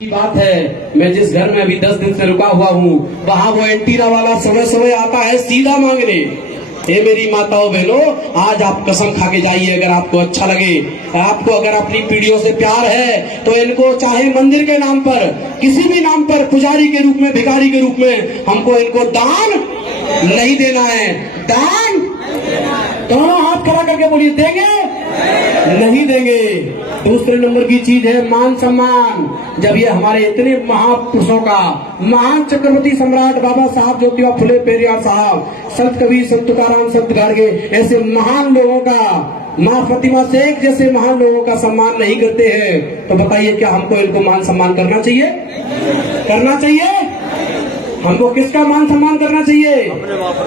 की बात है, मैं जिस घर में अभी 10 दिन से रुका हुआ हूँ वहाँ वो एंटीना वाला समय समय आता है सीधा मांगने। ये मेरी माताओं बहनों, आज आप कसम खा के जाइए, अगर आपको अच्छा लगे, आपको अगर अपनी पीढ़ियों से प्यार है तो इनको चाहे मंदिर के नाम पर, किसी भी नाम पर, पुजारी के रूप में, भिखारी के रूप में, हमको इनको दान नहीं देना है। दान दोनों हाथ खड़ा करके बोलिए, देंगे नहीं देंगे। दूसरे नंबर की चीज है मान सम्मान। जब ये हमारे इतने महापुरुषों का, महान चक्रवर्ती सम्राट बाबा साहब ज्योतिबा फुले पेरियार साहब, संत कबीर, संत तुकाराम, संत गाडगे, ऐसे महान लोगों का, माँ फतिमा शेख जैसे महान लोगों का सम्मान नहीं करते हैं, तो बताइए क्या हमको इनको मान सम्मान करना चाहिए? करना चाहिए? हमको किसका मान सम्मान करना चाहिए?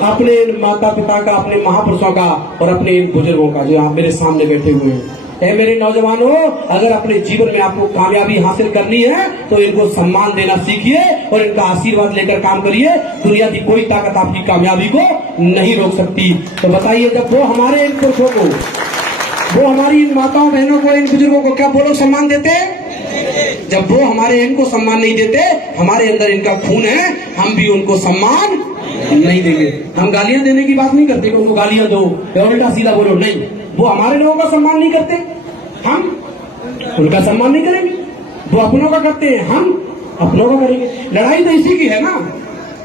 अपने माता पिता का, अपने महापुरुषों का और अपने इन बुजुर्गों का, जो आप मेरे सामने बैठे हुए हैं। मेरे नौजवानों, अगर अपने जीवन में आपको कामयाबी हासिल करनी है तो इनको सम्मान देना सीखिए और इनका आशीर्वाद लेकर काम करिए। दुनिया की कोई ताकत आपकी कामयाबी को नहीं रोक सकती। तो बताइए, जब वो हमारे इन पुरुषों को, वो हमारी इन माताओं बहनों को, इन बुजुर्गों को क्या वो लोग सम्मान देते हैं? जब वो हमारे इनको सम्मान नहीं देते, हमारे अंदर इनका खून है, हम भी उनको सम्मान नहीं देंगे। हम गालियां देने की बात नहीं करते, उनको गालियां दो या उल्टा सीधा बोलो, नहीं। वो हमारे लोगों का सम्मान नहीं करते, हम उनका सम्मान नहीं करेंगे। वो अपनों का करते हैं, हम अपनों का करेंगे। लड़ाई तो इसी की है ना।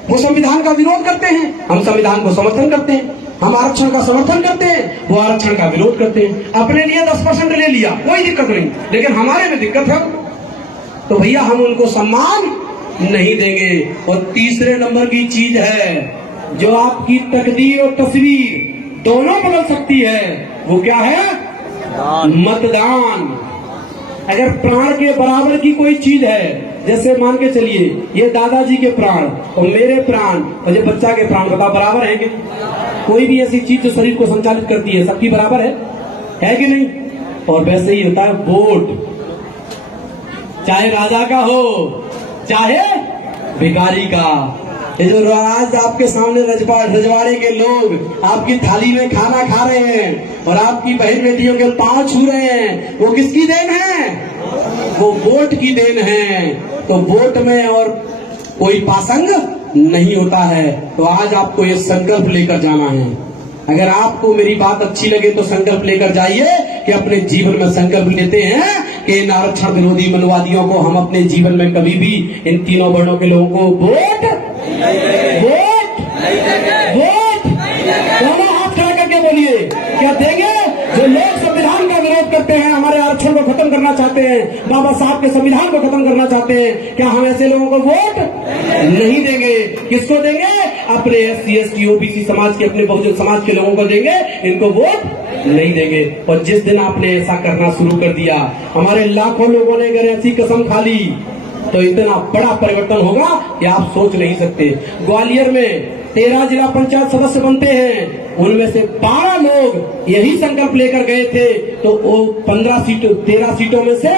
वो संविधान का विरोध करते हैं, हम संविधान को समर्थन करते हैं। हम आरक्षण का समर्थन करते हैं, वो आरक्षण का विरोध करते हैं। अपने लिए 10% ले लिया, कोई दिक्कत नहीं, लेकिन हमारे में दिक्कत है, तो भैया हम उनको सम्मान नहीं देंगे। और तीसरे नंबर की चीज है जो आपकी तकदीर और तस्वीर दोनों बदल सकती है, वो क्या है? मतदान। अगर प्राण के बराबर की कोई चीज है, जैसे मान के चलिए ये दादाजी के प्राण और मेरे प्राण और ये बच्चा के प्राण, बता बराबर है कि? कोई भी ऐसी चीज जो शरीर को संचालित करती है, सबकी बराबर है कि नहीं? और वैसे ही होता है वोट, चाहे राजा का हो चाहे भिखारी का। ये जो आज आपके सामने रजवाड़े के लोग आपकी थाली में खाना खा रहे हैं और आपकी बहन बेटियों के पांव छू रहे हैं, वो किसकी देन है? वो वोट की देन है। तो वोट में और कोई पासंग नहीं होता है। तो आज आपको ये संकल्प लेकर जाना है। अगर आपको मेरी बात अच्छी लगे तो संकल्प लेकर जाइए कि अपने जीवन में संकल्प लेते हैं कि इन आरक्षण विरोधी मनवादियों को हम अपने जीवन में कभी भी, इन तीनों वर्णों के लोगों को वोट दोनों हाथ खड़ा करके बोलिए, क्या देंगे? जो लोग संविधान का विरोध करते हैं, हमारे आरक्षण को खत्म करना चाहते हैं, बाबा साहब के संविधान को खत्म करना चाहते हैं, क्या हम ऐसे लोगों को वोट नहीं देंगे? किसको देंगे? अपने SC ST OBC समाज के, अपने बहुजन समाज के लोगों को देंगे, इनको वोट नहीं देंगे। और जिस दिन आपने ऐसा करना शुरू कर दिया, हमारे लाखों लोगों ने अगर ऐसी कसम खा ली, तो इतना बड़ा परिवर्तन होगा कि आप सोच नहीं सकते। ग्वालियर में 13 जिला पंचायत सदस्य बनते हैं, उनमें से 12 लोग यही संकल्प लेकर गए थे, तो वो 13 सीटों में से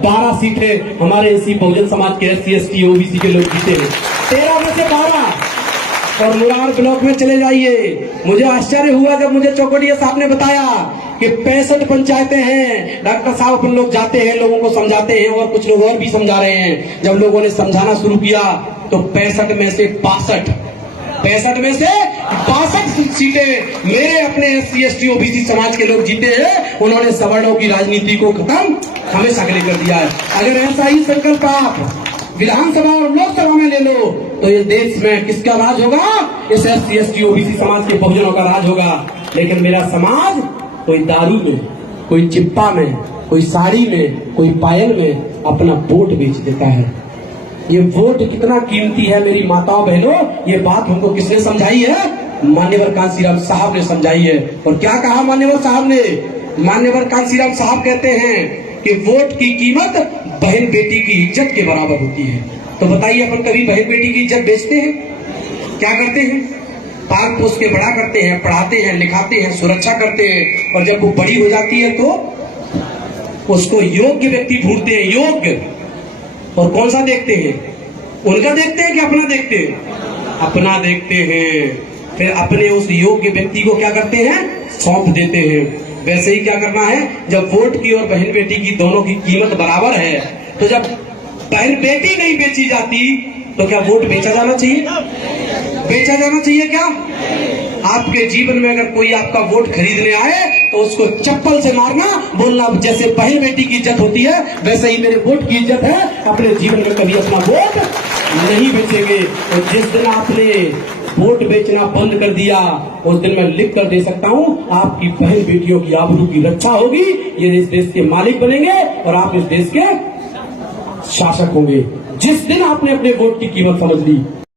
12 सीटें हमारे SC बहुजन समाज के SC ST OBC के लोग जीते हैं। 13 में से 12। और मुरार ब्लॉक में चले जाइए, मुझे आश्चर्य हुआ जब मुझे चौकड़िया साहब ने बताया कि 65 पंचायतें हैं। डॉक्टर साहब अपन लोग जाते हैं, लोगों को समझाते हैं, और कुछ लोग और भी समझा रहे हैं। जब लोगों ने समझाना शुरू किया तो 65 में से 62 सीटें मेरे अपने SC ST OBC समाज के लोग जीते हैं। उन्होंने सवर्णों की राजनीति को खत्म हमेशा के लिए कर दिया है। अगर ऐसा ही संकल्प आप विधानसभा और लोकसभा में ले लो, तो ये देश में किसका राज होगा? इस SC ST OBC समाज के बहुजनों का राज होगा। लेकिन मेरा समाज कोई दारू में, कोई चिप्पा में, कोई साड़ी में, कोई पायल में अपना वोट बेच देता है। ये वोट कितना कीमती है मेरी माताओं बहनों, ये बात हमको किसने समझाई है? मान्यवर कांसीराम साहब ने समझाई है। और क्या कहा मान्यवर साहब ने? मान्यवर कांसीराम साहब कहते हैं कि वोट की कीमत बहन बेटी की इज्जत के बराबर होती है। तो बताइए, अपन कभी बहन बेटी की इज्जत बेचते हैं? क्या करते हैं? पाल पोस के बड़ा करते हैं, पढ़ाते हैं, लिखाते हैं, सुरक्षा करते हैं, और जब वो बड़ी हो जाती है तो उसको योग्य व्यक्ति ढूंढते हैं, योग्य। और कौन सा देखते हैं? उनका देखते हैं कि अपना देखते हैं? अपना देखते हैं। फिर अपने उस योग्य व्यक्ति को क्या करते हैं? सौंप देते हैं। वैसे ही क्या करना है, जब वोट की और बहन बेटी की दोनों की कीमत बराबर है, तो जब बहन बेटी नहीं बेची जाती तो क्या वोट बेचा जाना चाहिए? बेचा जाना चाहिए क्या? आपके जीवन में अगर कोई आपका वोट खरीदने आए तो उसको चप्पल से मारना, बोलना जैसे बहन बेटी की इज्जत होती है वैसे ही मेरे वोट की इज्जत है। अपने जीवन में कभी अपना वोट नहीं बेचेंगे। तो जिस दिन आपने वोट बेचना बंद कर दिया उस दिन मैं लिख कर दे सकता हूं आपकी बहन बेटियों की आबरू की रक्षा होगी। ये इस देश के मालिक बनेंगे और आप इस देश के शासक होंगे। जिस दिन आपने अपने वोट की कीमत समझ ली